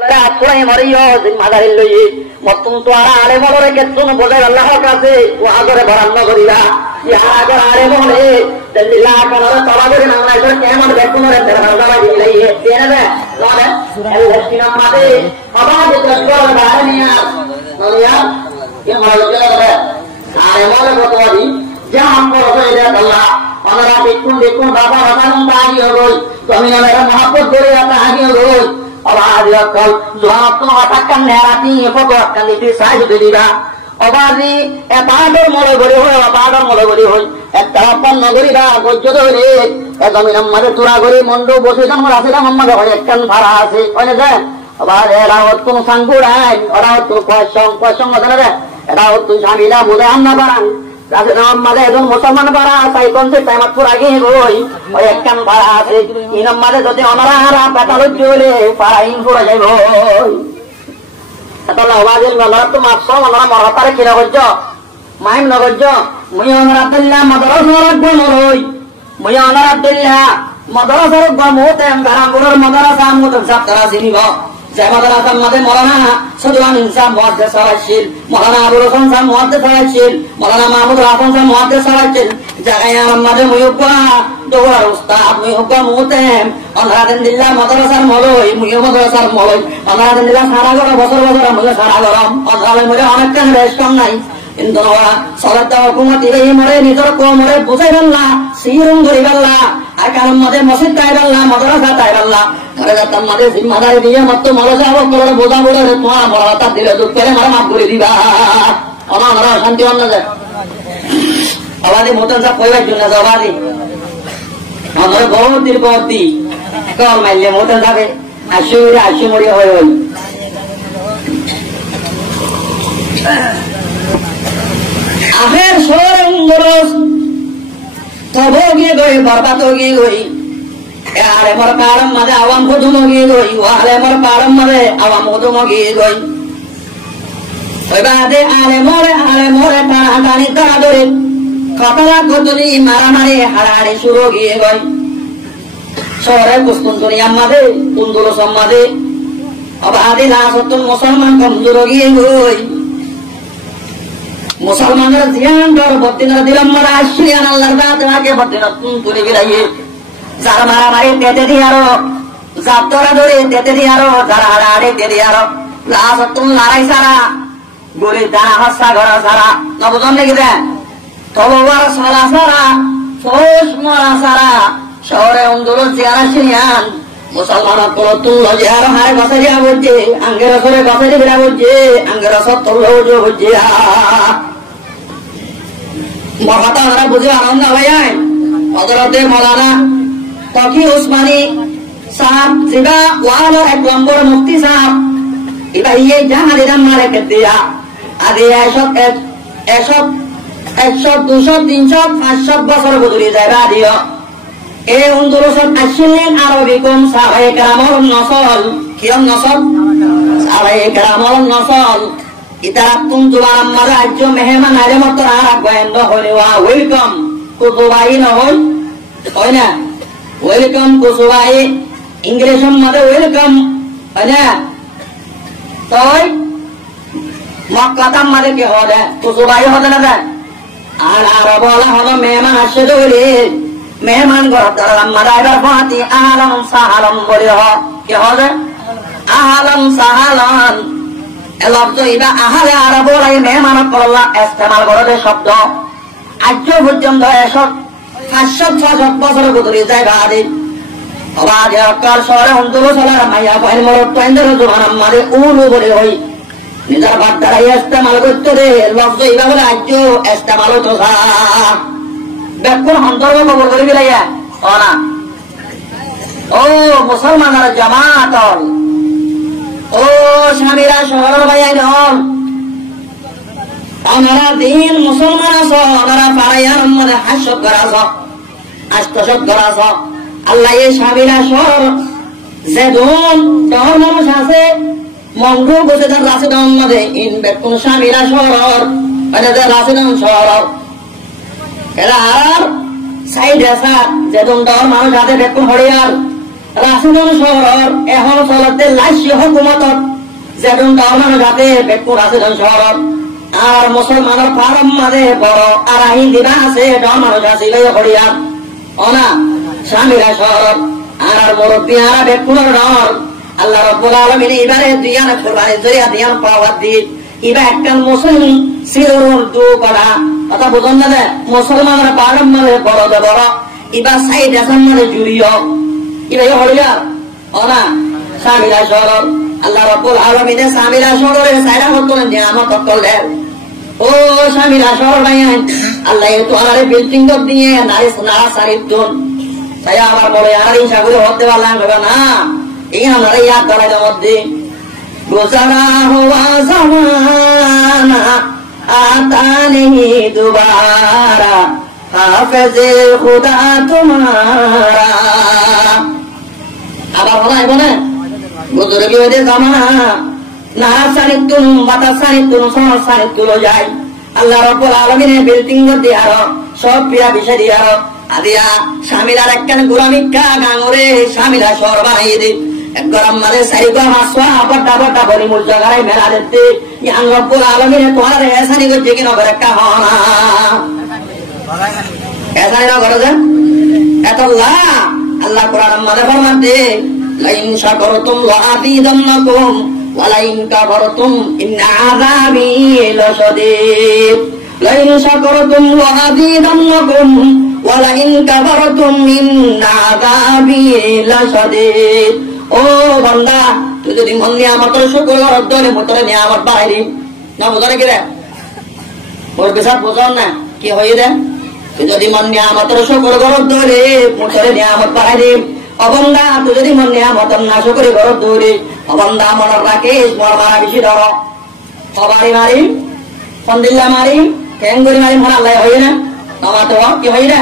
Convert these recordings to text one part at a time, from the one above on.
আশ্রয় মরিও জিম্মাদারি লই মতুন তো আর আলে বলরে কেতুন বলে আল্লাহর কাছে ও আগরে বরান্ন করিবা ইয়া আগর আলে বলে দিল্লা কলর তলা করে না না এটা কেমন বেকুন রে দরজা দিলাই দেনা না মানে আল্লাহনা মাদে আবাদ তসবর বানিয়া নলিয়া কে মারো করে আলে বলে বতওয়াদি যা আমর হয়ে আল্লাহ আমরা দেখুন বাবা রামান পাই হই তুমি মেরা মহব্বত করে আপনি আগে হই আবাদি অকল জোয়াত আটাকান নেরাতি ফকওয়াকান দিতে সাইজ দিবা অবাদি এবাদর মলে গড়ি হয় আবাদর মলে গড়ি হয় একটা আপন নগরীরা গজ্জ ধরে জমিন আমাদের তোরা গড়ি মন্ডু বসে আমরা আছে আমাদের হয় একখান ভাড়া আছে কইনে যায় আবার এরা কোন সাঙ্গুড়াই ওরা তো কয়সং ওখানে এরা তো স্বামীরা বলে আমরা বাড়ান আমাদের একজন মুসলমান ভাড়া চাই কমছে টাইমাতপুর আগে গই ওই একখান ভাড়া আছে ইন আমাদের যদি আমরা হারা পেটালো চলে পাড়াইন পড়ে যাইব অবাজিল আমরা তো মাপস আমরা মরতারে কিনা করছ মাইম নগর্য মুই অনার আব্দুল্লাহ মাদ্রাসার গমরই মুই অনার আব্দুল্লাহ মাদ্রাসার গমতে গারামপুরের মাদ্রাসা মুতন সাব করা সিনিব যে মাদ্রাসা আমাদের মৌলানা সদওয়ান ইনসান মুহাদ্দিস সালাশিল মৌলানা আবুল হাসান সাহেব মুহাদ্দিস সালাশিল মৌলানা মাহমুদ হাসান সাহেব মুহাদ্দিস সালাশিল জায়গায় আমাদের মুয়ুবা দোয়ার উস্তাদ মুয়ুবা মুতেম অনারাদিন দিল্লা মাদ্রাসার মলই মুয়ু মাদ্রাসার মলই অনারাদিন দিল্লা সারা গরম বছর মুয়ু সারা গরম অনারাদিন মুয়ু অনেকটা রেস্ট কম নাই কিন্তু সরকার হুকুমত এই মরে নিজের কোমরে বুঝাই পারলা সিরুম ধরি পারলা আর কারণ মধ্যে মসজিদ তাই পারলা মাদ্রাসা তাই পারলা ঘরে যাতাম মাঝে জিম্মাদারি দিয়ে মাত্র মরে যাবো করে বোঝা বলে তোমার মরা দিলে দুঃখ করে মারা মাফ করে দিবা আমার শান্তি বান না যায় অবাদি মতন সব কইবার জন্য অবাদি আমার বহুত দিন বহতি কল মাইলে মতন যাবে আসি মরিয়া হয়ে হই আখের শহরে উঙ্গরস তব গিয়ে গই বরবাদ গিয়ে গই আরে মর পারম মাঝে আওয়াম খুদুম গিয়ে গই আরে মর পারম মাঝে আওয়াম খুদুম গিয়ে গই ওই বাদে আলে মরে টানি তারা ধরে কতলা কতলি মারামারি হারাহারি শুরু গিয়ে গই শহরে কুস্তুন দুনিয়া মাঝে কুন্দুল সম্মাদে অবাদে না সত্তর মুসলমান কমজোর গিয়ে গই মুসলমানের ধ্যান ধর বদিনা দিলাম মারা আসিয়ান আল্লাহর দাঁত আগে বদিনা তুলে গিরাইয়ে যারা মারামারি তেতে দিয়ে আরো যার ধরা ধরে তেতে দিয়ে আরো যারা হাড়াহাড়ি তেতে আরো লাস্ট লড়াই সারা গরিব দানা হাসা ঘরা সারা নবজন লেগে দেন তববার সারা সারা ফোস মরা সারা শহরে অন্দর চেয়ারা সিয়ান মুসলমান তুল জিয়ার হারে বসাইয়া বলছে আঙ্গের সরে বসাই বেড়া বলছে আঙ্গের সত্তর বলছে মহাতা ওরা বুঝে আনন্দ ভাইয়াই হযরতে মাওলানা তকি উসমানী সাহেব জিবা ওয়ালার এক নম্বর মুফতি সাহেব এবার এই জাহাজে মারে দিয়া আদি এসব 100 200 300 500 বছর বদলে যায় দিও এই আন্দোলন আসলেন আরবিকুম সাহাবায়ে কেরামর নসল কিরম নসল সাহাবায়ে কেরামর নসল ইতারাতুম জুবারাম মারাজ্য মেহমান আলে মাত্র আর গোয়েন্দ হইলে ওয়েলকাম কুতুবাই না হয় না ওয়েলকাম কুতুবাই ইংলিশ মধ্যে ওয়েলকাম হয় না তাই মক্কাতাম মধ্যে কি হবে কুতুবাই হবে না আর আরব বলা হলো মেহমান আসে ধরে মেহমান গরম মারাইবার ফাতি আহলান সাহালাম বলে কি হবে আহলান সাহালান লফজ ইবা আহলে আরব বলে মেহমান আল্লাহ ইস্তেমাল করে শব্দ আজ পর্যন্ত 500-600 বছর ধরে যায় বাদে আবার কাল শহরে অন্তর চলার মাইয়া পাইল মরত পাইন্দর জোহান আমাদের উলু বলে হই নিজের বাদ দ্বারা ইস্তেমাল করতে রে লফজ ইবা বলে আজ ইস্তেমাল তো ব্যাকুল অন্তর্গ খবর করে বিলাইয়া না ও মুসলমানের জামাত ও স্বামীরা শহরের ভাইয়াই হল ওনারা দিন মুসলমান আস ওনারা পাড়াইয়ার মধ্যে হাস্য করাছ আস্তসব করাছ আল্লাহ এই স্বামীরা শহর যে শহর মানুষ আছে মঙ্গু বসে তার রাশিদান মধ্যে ইন ব্যাকুল স্বামীরা শহর রাশিদান শহর এরা আর সাইড আসা যে দর মানুষ আছে বেকুন হরিয়ার রাসুলন শহর এখন চলতে লাইসি হুকুমতত যেদন গাঁৱৰ যাতে বেকুৰ ৰাসুলন শহর আর মুসলমানের ফার্ম মাঝে বড় আর আহি দিবা আছে ডর মানুষ আছে হরিয়া অনা স্বামীরা শহর আর মুরব্বী আর বেকুর ডর আল্লাহ রাব্বুল আলামিন এবারে দিয়ান কুরবানি জরিয়া দিয়ান পাওয়ার দি ইবা একটা মুসলিম সিরুর দু করা কথা বুঝুন না যে মুসলমানের ফার্ম মাঝে বড় বড় ইবা সাইড আসাম মাঝে জুড়িও ইবা হরিয়া অনা স্বামীরা শহর আল্লাহ রাব্বুল আলামিন স্বামীরা শহরের সাইরা হতো নিয়ামত করলেন ও স্বামীরা শহর ভাইয়ান আল্লাহ তো আরে বিল্ডিং দিয়ে নারা সারিতুন তাই আমার বলে আর এই সাগরে হতে পারলাম না এই আমরা ইয়াদ করার মধ্যে গুজারা হুয়া জামানা আতা নেহি দুবারা হাফেজে খুদা তোমারা আবার বলা না বুজুর্গ হতে জামানা নারা সারিতুন বাতা সারিতুন সর সারিতুন যায় আল্লাহ রাব্বুল আলামিনের বিল্ডিং দিয়ে আরো সব পিয়া বিষয় দিয়ে আরো আদিয়া স্বামীরার একখান গুরামিকা গাঙরে স্বামীরা শহর বানাইয়ে দি গরম মাঝে সাইগা মাসওয়া বড় বড় বলি মূল জায়গায় মেলা দিতে ইয়াং রব্বুল আলামিন তোমার এসানি করছে কি নগর একটা হনা এসানি নগর দেন এতল্লাহ আল্লাহ কোরআন মাঝে ফরমাতে লাইন শাকারতুম ওয়া আযীদান্নাকুম ওয়া লাইন কাফারতুম ইন্না আযাবি লাশাদীদ লাইন শাকারতুম ওয়া আযীদান্নাকুম ওয়া লাইন কাফারতুম ইন্না আযাবি লাশাদীদ ও বান্দা তুই যদি মন নিয়ামতের শুকর করত দলে মতরে নিয়ামত বাড়াইলি না বুঝারে কি রে ওর বেশাত বুঝান না কি হই রে তুই যদি মন নিয়ামতের শুকর করত দলে মতরে নিয়ামত বাড়াইলি অবন্দা তুই যদি মন নিয়ামত না শুকর করত দলে অবন্দা মন রাখিস মর মারা বেশি ধর সবারি মারি ফন্দিল্লা মারি ঠ্যাঙ্গুরি মারি মন আল্লাহ হই না আমার তো কি হই রে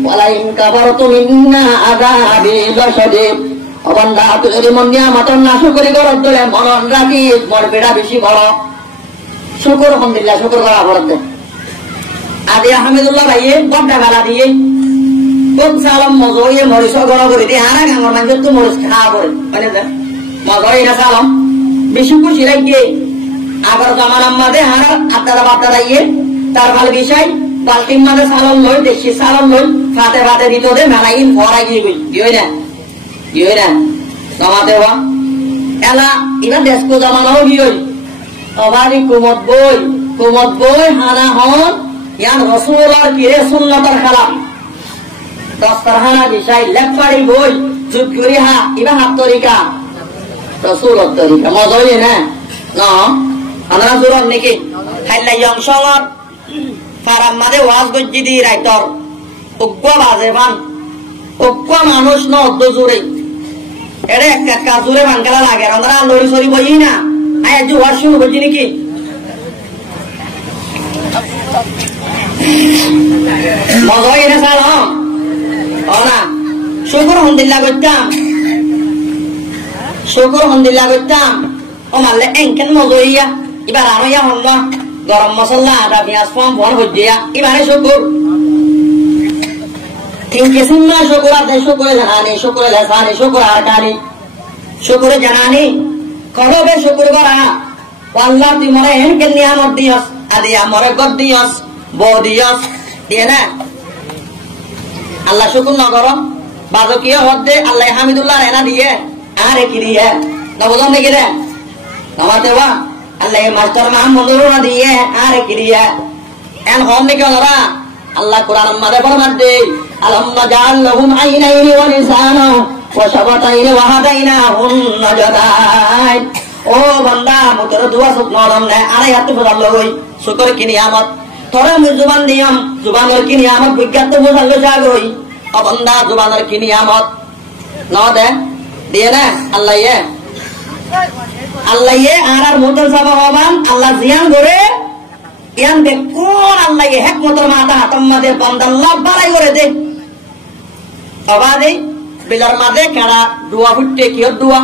ওয়ালাইন কাফারতুম ইন্না আযাবি লাশাদীদ অবন্দা তুই যদি মন নিয়ামত না শুকর করত দলে মন রাখিস মর বেড়া বেশি বড় শুকর আলহামদুলিল্লাহ শুকর করা বলতে আদি আহমেদুল্লাহ ভাইয়ে বড় বেলা দিয়ে খুব সালাম মজয়ে মরিস গড় করে দিয়ে হারা গাঙ্গর মানুষ তো মরিস খাওয়া করে মানে মজয়ে না সালাম বেশি খুশি লাগিয়ে আবার জামানার মাঝে হারা আত্মারা বাত্তারা ইয়ে তার ভাল বিষয় বালতির মাঝে সালাম লই দেখছি সালাম লই ফাতে ফাতে দিত দে মেলাইন ভরা গিয়ে গই গিয়ে না জমাতে হওয়া এলা এবার দেশকো জামানাও গিয়ে অবারি কুমত বই হানা হন ইয়ান রসুলার কিরে সুন্নতর খেলাম দস্তারখানা বিষয় লেখপাড়ি বই যুগ করি হা ইবা হাত তরিকা রসুলত তরিকা মজা না ন আমরা জোরন নাকি খাইলা ইয়ংসঙত ফারাম মাঝে ওয়াজ গজ্জি দি রাইতর উগ্র বাজে বান উগ্র মানুষ ন অদ্দ জোরে এরে একটা জোরে বানকালা লাগে আমরা লড়ি সরি বই না আয় আজ ওয়াজ শুরু করছি নাকি মজা এনে সালাম না শুকুর হন্দিল্লা করতাম ও মারলে এনকেন মজা ইয়া এবার আরো ইয়া হন না গরম মশলা আদা পেঁয়াজ ফর্ম বন হইয়া এবারে শুকুর তিনকে শুননা শুকুর আছে শুকুরে জানানি শুকুরে লেসানি শুকুর আর কানি শুকুরে জানানি কবে শুকুর করা আল্লাহ তুই মরে এনকেন নিয়ামত দিয়স আদি আমরে গদ দিয়স বউ দিয়স দিয়ে না আল্লাহ শুকুর ন কর বাজকীয় হদ্দে আল্লাহ হামিদুল্লাহ এনা দিয়ে আরে কি দিয়ে নবজন দেখি রে নমাতে বা আল্লাহ মাস্টার মাহমুদুর না দিয়ে আরে কি দিয়ে এন হন নাকি ওরা আল্লাহ কোরআন মাদে ফরমাতে আল্লাহুম্মা জাআল লাহুম আইনাইনি ওয়া লিসানা ওয়া শাফাতাইনি ওয়া হাদাইনাহুম নাজাদাত ও বান্দা মুতর দুয়া সুক নরম না আরে হাত বদল লই শুকর কি নিয়ামত তোরা মু জুবান দিয়াম জুবানের কি নিয়ামত বিজ্ঞাত বুঝালো জাগই ও বান্দা জুবানের কি নিয়ামত ন দে দিয়ে না আল্লাহ আর মোটর সাবা হবান আল্লাহ জিয়ান করে ইয়ান দে কোন আল্লাহ হেক মোটর মাথা তোমাদের বান্দাল্লাহ বাড়াই করে দে অবাদে বিলার মাঝে কেড়া দুয়া ফুটে কি দুয়া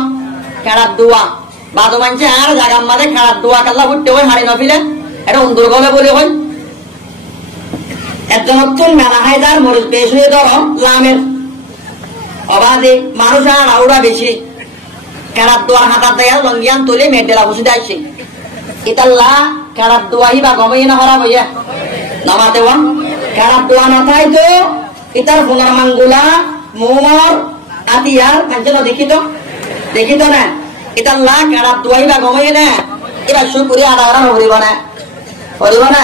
কেড়া দুয়া বাদু মানছে আর জাগার মাঝে কেড়া দুয়া কাল্লা ফুটে ওই হাড়ি নফিলে এটা অন্দর গলে বলে হয় একজন মেলা হায়দার মরিচ পেশ হয়ে ধরো লামের অবাধে মানুষ আর আউরা বেশি কেড়ার দোয়ার হাতার দেয়া লঙ্গিয়ান তুলে মেয়েদেরা বসে যাচ্ছে ইতাল্লা কেড়ার দোয়াই বা গমাই না হরা বইয়া নামাতে ওয়া কেড়ার দোয়া না থাই তো ইতার ফোনার মাঙ্গুলা মোমর আতিয়ার কাঞ্চন দেখি তো না ইতাল্লা কেড়ার দোয়াই বা গমাই না এবার শুকরিয়া আদা করা হরিব না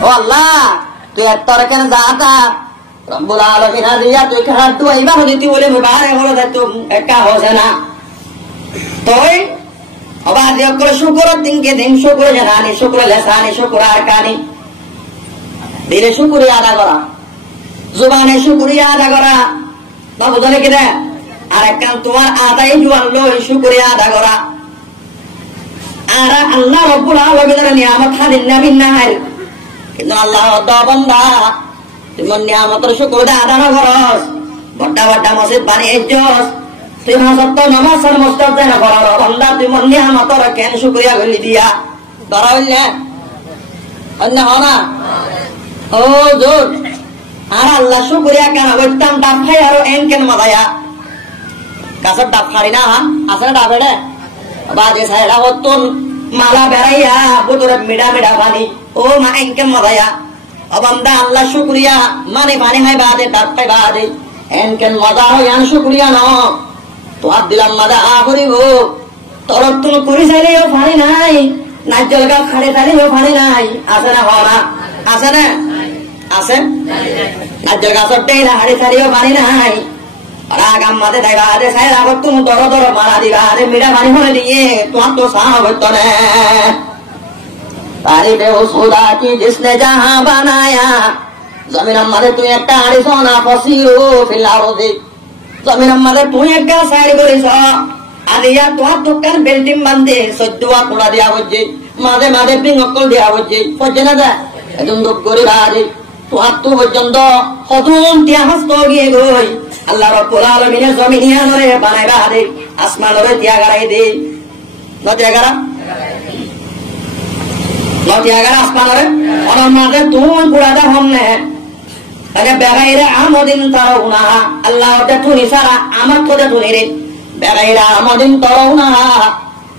ও আল্লাহ তুই এত কেন যাতা রব্বুল আলামিন দিয়া তুই কেড়ার দোয়াই বা হইতি বলে মুবারে হলো তো একা হচ্ছে না তোই অবাধ করে শুকর দিনকে দিন শুকর জানানি শুকর লেসানি শুকর আরকানি দিলে শুকরিয়া আদা করা জুবানে শুকরিয়া আদা করা না বুঝলে কি রে আর একখান তোমার আদায় জুয়ান লই শুকরিয়া আদা করা আর আল্লাহ রব্বুল আলামিনের নিয়ামত হাদিন না বিন নাই কিন্তু আল্লাহ বান্দা তুমি নিয়ামতের শুকর আদা না করস বড় মসজিদ বানিয়েছস তুই হাসত নামাজের মুস্তাদ না করার বান্দা তুই মন নিয়ামতের কেন শুকরিয়া করলি দিয়া ধরা হইলে অন্য হনা ও জোর আর আল্লাহ শুকরিয়া কেন করতাম ডাব খাই আরো এন কেন মাদায়া গাছের ডাব খাড়ি না আছে না ডাবে রে বাজে সাইডা হতুন মালা বেড়াইয়া বুতরে মিডা পানি ও মা এন কেন মাদায়া অবান্দা আল্লাহ শুকরিয়া মানে পানি হয় বাদে ডাব খাই বাদে এন কেন মজা হয় আন শুকরিয়া ন তো আর দিলাম মাদা করিব তোর তুমি করি চাইলেও পানি নাই নাজ্জল গাছ খাড়ে চাইলেও পানি নাই আছে না হওয়া আছে না আছে নাজ্জল গাছের টেরা হাড়ি চাইলেও পানি নাই আগাম মাদে দেবা আরে সাইড আগত তুমি দর মারা দিবা আরে মিঠা পানি হলে দিয়ে তোমার তো সাহ হইতো না পানি বে খুদা কি জিসনে জাহাं বানায়া জমিন আমাদের তুই একটা আড়ি সোনা ফসিরু ফিল আরদি জমিন আমাদের তুই একটা সাইড করিস আদিয়া তোমার দোকান বিল্ডিং বান্ধে সদ্যা কোড়া দেওয়া হচ্ছে মাঝে মাঝে পিঙ্গল দেওয়া হচ্ছে পড়ছে না যা একদম দুঃখ করি বাড়ি তোমার তো পর্যন্ত হতুন টিয়া হস্ত গিয়ে গই আল্লাহ রব্বুল আলামিনের জমিনিয়ানরে বানাইবা দে আসমানরে তিয়া গারাই দে নতিয়াগারা আসমানরে অনর মাঝে তুই পুরাদা হমনে আগে বেগাইরে আমদিন তারাউনা আল্লাহ ওটা তুনি সারা আমার তোদের তুনি রে বেগাইরা আমদিন তারাউনা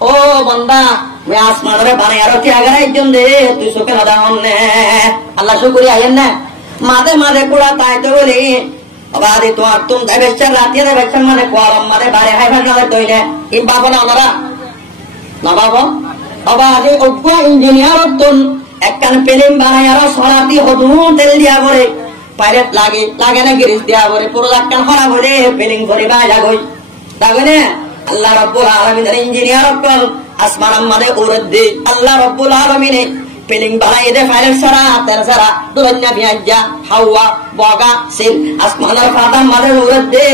ও বান্দা मैं आसमान रे बाने यारो क्या अगर एकदम दे तू सुखे नदा हमने अल्लाह शुक्रिया है ना मादे कुड़ा ताए तो बोले अब आदि तुम देवेश्वर राती है देवेश्वर माने कोलम माने बारे हाय भाई ना तो इन्हें इन बाबा ना उनरा ना बाबा अब आदि उग्गा इंजीनियर तुम एक कन फिल्म बाने यारो सोनाती हो दूँ तेल दिया बोले पायलट लागे ना गिरिश दिया बोले पूरा कन हरा बोले फिल्म बोले बाजा कोई लागे ने अल्लाह रब्बुल आलमीन इंजीनियर तुम আসমান মানে উড়দ দে আল্লাহ রব্বুল আলামিন পেলিং বানাই দে ফাইল সারা তের সারা দুনিয়া বিয়াজ্জা হাওয়া বগা সিল আসমানের ফাতা মানে উড়দ দে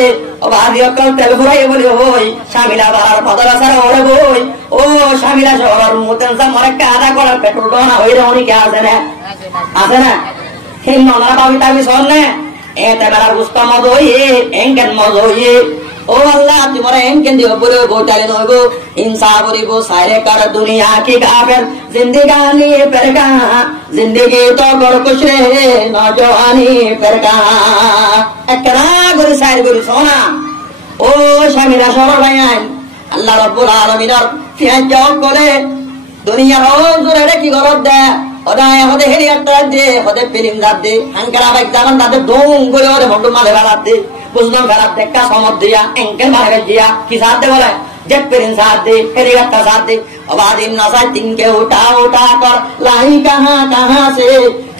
ও বাদি অকল তেল ভরাই বলি হই শামিলা বাড়ার ফাদরা সারা ওরে বই ও শামিলা শহর মুতেন সা মরে কাদা করার পেট্রোল না হই রে উনি কে আছে না সেই নলা পাবি তাবি সরনে এতে বেলার গুস্তা মদ হই এঙ্কেন মদ হই ओ अल्लाह तुम्हारे एंकें दियो बोले बोचाले नोगो इंसाफ रिबो सारे कर दुनिया की काफिर जिंदगानी पर कहां जिंदगी तो गड़ कुछ रे नौजवानी पर कहां एकरा गुरु साइड गुरु सोना ओ शामिला सोना भाईयान अल्लाह रब्बुल आलमीन फिर जॉब करे दुनिया रोज रे की गरद दे ওদায় হদে হেলিকপ্টার দে হদে ফিল্ম দাদ দে আঙ্কারা বাইক জামান দাদে ডোং করে ওরে বন্ধু মালে বাড়াত দে বুঝলাম খারাপ দেখা সমত দিয়া এঙ্কেল মারে দিয়া কি সাথ দে বলে जेट प्लेन साथ दे हेलीकॉप्टर साथ दे अब आदिम नशा दिन के उठा कर लाई कहाँ से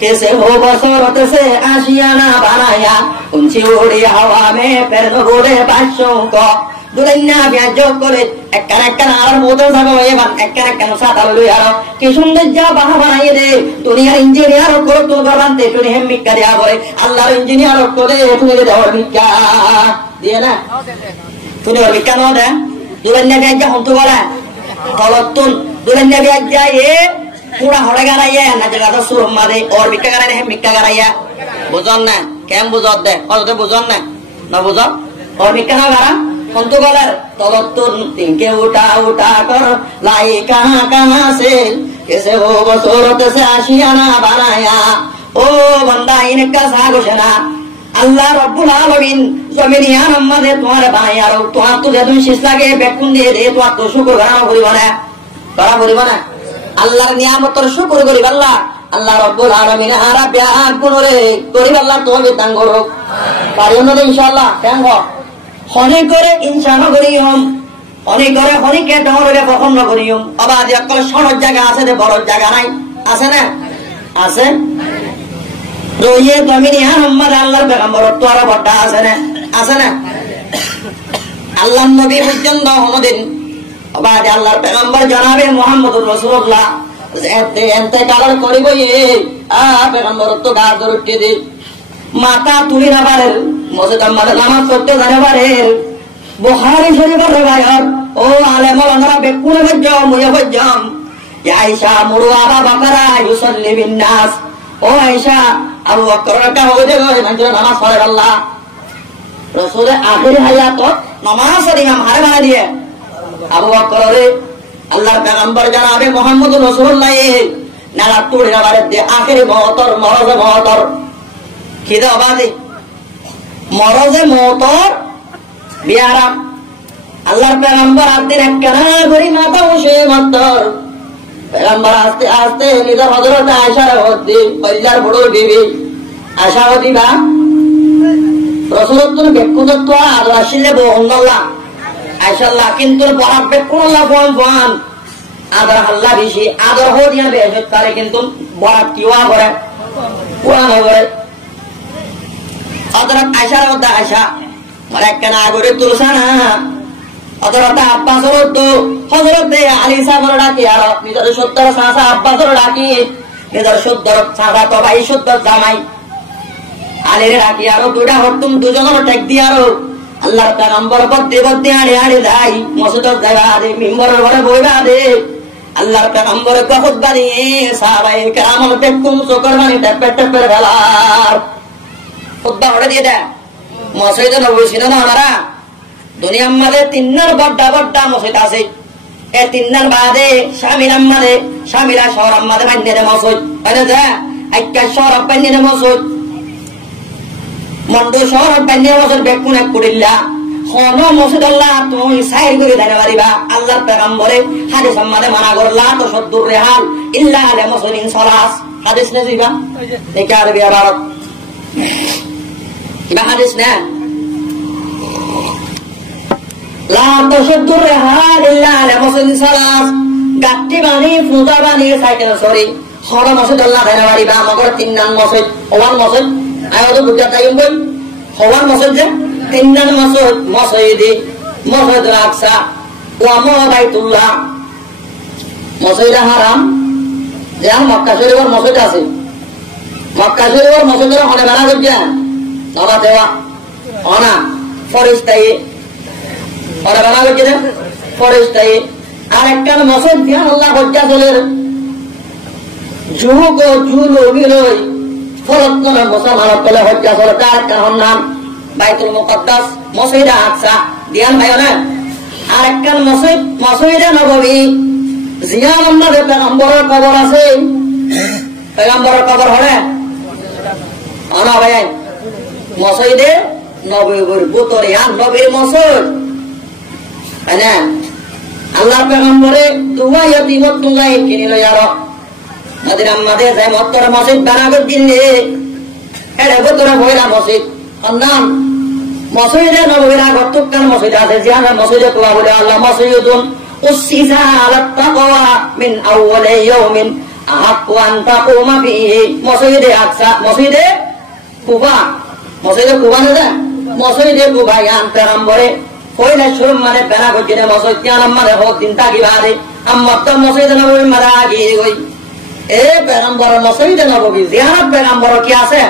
कैसे हो बसरत से आशियाना बनाया ऊंची उड़ी हवा में फिर गोरे बादशों को दुनिया व्याजो करे एक आर मोदल सागो एबान एक साथ आलो यारो कि सुंदर जा बाहा बनाइए दे दुनिया इंजीनियर को तो गरबानते तुनी हम मिक्का दिया बोले अल्लाह इंजीनियर को दे तुनी दे और मिक्का दिए ना तुनी और मिक्का नो दे दुनिया व्याजा हम तो बोला तलतुन दुनिया व्याजा ये पूरा हड़े गाराया ना जगह तो सुरम मारे और मिक्का गाराया है मिक्का गाराया बुझन ना केम बुझत दे और तो बुझन ना बुझत और मिक्का ना गारा हम तो बोला तलतुन तिनके उठा कर लाई कहाँ से कैसे हो बसोरत से आशियाना बनाया ओ बंदा इनका सागुशना আল্লাহ রাব্বুল আলামিন জমিন ইয়ার আমাদের তোমার ভাই আর তোমার তো যেদিন শেষ লাগে বেকুন দিয়ে দে তোমার তো শুকর গানা করিব না তারা করিব না আল্লাহর নিয়ামতের শুকর করিব আল্লাহ আল্লাহ রাব্বুল আলামিন হারা বিয়ার পুনরে করিব আল্লাহ তোমাকে দান করো পারিও না ইনশাআল্লাহ কেন হনে করে ইনশাআল্লাহ করিম অনেক করে হনিকে ডরে কখন না করিম আবার একটা সড়ক জায়গা আছে যে বড় জায়গা নাই আছে না আছে রইয়ে জমিন ইয়ার আমাদের আল্লাহর পেগম্বর তো আরো বড় আছে না আল্লাহ নবী পর্যন্ত হমদিন বাদ আল্লাহর পেগম্বর জনাবে মুহাম্মদুর রাসূলুল্লাহ এতে কালার করিব পেগম্বর তো গা ধরতে দে মাথা তুলি না পারে মসজিদ আমাদের নামাজ পড়তে জানে পারে বুখারী শরীফের riwayat ও আলেম ওলামারা বেকুনে বজ্জাম মুয়া বজ্জাম ইয়া আয়েশা মুরু আবা বাকরা ইউসাল্লি বিন নাস ও আয়েশা আবু বকর কা হয়ে গেল মানে নামাজ পড়ে আল্লাহ রাসূলের আখির হায়াত নামাজ পড়ি हम হারে বানা দিয়ে আবু বকর রে আল্লাহর পেগম্বর জনাবে মুহাম্মদুর রাসূলুল্লাহ নালা তোড়ে না বারে দে আখিরি মওতর মরজে মওতর কি দে আবাদি মরজে মওতর বিয়ারা আল্লাহর পেগম্বর আদিন একখানা করি মাথা বসে মাত্তর পেগম্বর আস্তে আস্তে নিজের হযরত আয়েশার হদ্দি পরিবার বড় বিবি আয়েশা হদিবা রাসূলুল্লাহ বেকুদত্ব আর আসলে বহন্নাল্লাহ আয়েশাল্লাহ কিন্তু বরাত বেকুল্লাহ ফোন আদর আল্লাহ বেশি আদর হদিয়া বেশত করে কিন্তু বরাত কিওয়া করে কুরআন করে হযরত আয়েশার হদ্দা আয়েশা মানে একখানা করে তুলসানা হযরত আব্বাসর তো হযরত আলী সাহেবের ডাকি আর নিজের 70 সাসা আব্বাসর ডাকি নিজের 70 সাসা তো ভাই 70 জামাই আলীর ডাকি আর দুইটা হতুম দুজনের টেক দি আর আল্লাহর পেগম্বর বদ্দে বদ্দে আড়ে যাই মসজিদে যাইবা দে মিম্বরের ঘরে বইবা দে আল্লাহর পেগম্বর খুতবা দিয়ে সাহাবায়ে কেরাম বেকুম চোখের পানি টেপে টেপে গেলার খুতবা হড়ে দিয়ে দেয় মসজিদে নববী ছিল না আমরা দুনিয়ার মধ্যে তিনবার বড় মসজিদ আছে এই তিনবার বাদে শামিলা শহর আমাদের বান্দিরে মসজিদ তাই না একটা শহর বান্দিরে মসজিদ মন্ডল শহর বান্দিরে মসজিদ বেকুন এক করিল্লা কোন মসজিদ আল্লাহ তুমি সাইর করে দাঁড়া পারিবা আল্লাহর পেগম্বরে হাদিস আমাদে মানা করলা তো সদ্দুর রেহাল ইল্লা আলা মুসলিমিন সালাস হাদিস না জিবা দেখে আরবি আবারত ইবা হাদিস না লা তাশদ্দুর রেহাল ইল্লা আলা মুসলিমিন সালাস গাত্তি বানি ফুজা বানি সাইকেল সরি কোন মসজিদ আল্লাহ দাঁড়া পারিবা মগর তিন নাম মসজিদ ওয়ান মসজিদ আয় তো বুঝা তাইম বল ওয়ান মসজিদ যে তিন নাম মসজিদ আকসা ওয়া বাইতুল্লাহ মসজিদ হারাম যে মক্কা শরীফের মসজিদ আছে মক্কা শরীফের মসজিদের হনে বানা করছে নবা দেওয়া অনা ফরিস্তাই হনে বানা করছে ফরিস্তাই আর একটা মসজিদ দিয়ে আল্লাহ হজ্জা চলের যুবক ও যুবক ফরত্ন মুসলমান তলে হজ্জা চলে তার কারণ নাম বাইতুল মুকদ্দাস মসজিদ আকসা দিয়ান ভাই না আর একটা মসজিদে নববী জিয়ার আমাদের পেগম্বরের কবর আছে পেগম্বরের কবর হলে আনা ভাই মসজিদে নববীর ভিতরে আর নবীর মসজিদ তাই না আল্লাহর পেগম্বরে দুয়া ইয়াতিমত তুঙ্গাই কিনিল ইয়ার নদীর আমাদের যে মত্তর মসজিদ বানাবে দিলে এর ভিতরে বইরা মসজিদ নাম মসজিদে নববীর আগতুকার মসজিদ আছে জিয়ার মসজিদে কোয়া বলে আল্লাহ মসজিদুন উসসিসা আলা তাকওয়া মিন আউওয়ালি ইয়াউমিন আহাক্কু আন তাকুমা ফিহি মসজিদে আকসা মসজিদে কুবা না মসজিদে কুবা ইয়ান পেগম্বরে কইলা শুরু মানে বেনা গজিনে মসজিদ জান আমারে হোক দিন তাকিবারে আম্মা তো মসজিদে নববী মারা গই এ পেগম্বর মসজিদে নববী জিয়ারত পেগম্বর কি আছে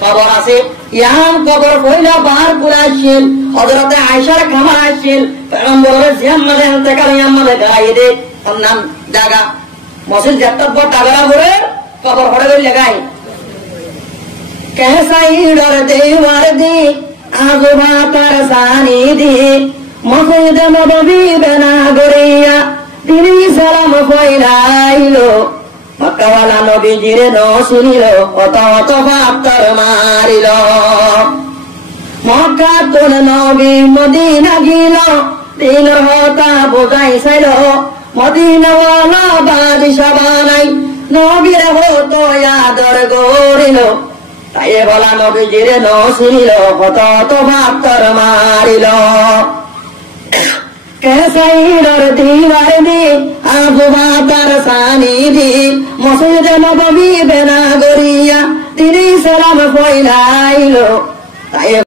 কবর আছে ইয়ান কবর কইলা বাহার কুরাইশিল হযরতে আয়েশার খামার আইছিল পেগম্বরের জিয়াম মানে ইন্তেকাল ইয়াম মানে গায়ে দে নাম জায়গা মসজিদ যেটা বড় টাগরা করে কবর হড়ে গই লাগাই कैसाई डर देवर दी आजोबा तरसानी दी मसजिद नबवी बना गरिया दिनी सलाम फैलाइलो মক্কাওয়ালা নবীজিরে ন শুনিল অত অত বাপ তার মারিল মক্কা তোর নবী মদিনা গিল দিন হতা বোঝাই চাইল মদিনাওয়ালা বাদিশা বানাই নবীর হতো আদর গরিল তাই বলা নবীজিরে ন শুনিল অত অত বাপ তার মারিল কেসাইর দিবার দি আবু বাকার সানি দি মসজিদ নববী বেনা গরিয়া তিনি সালাম ফয়লাইল তাই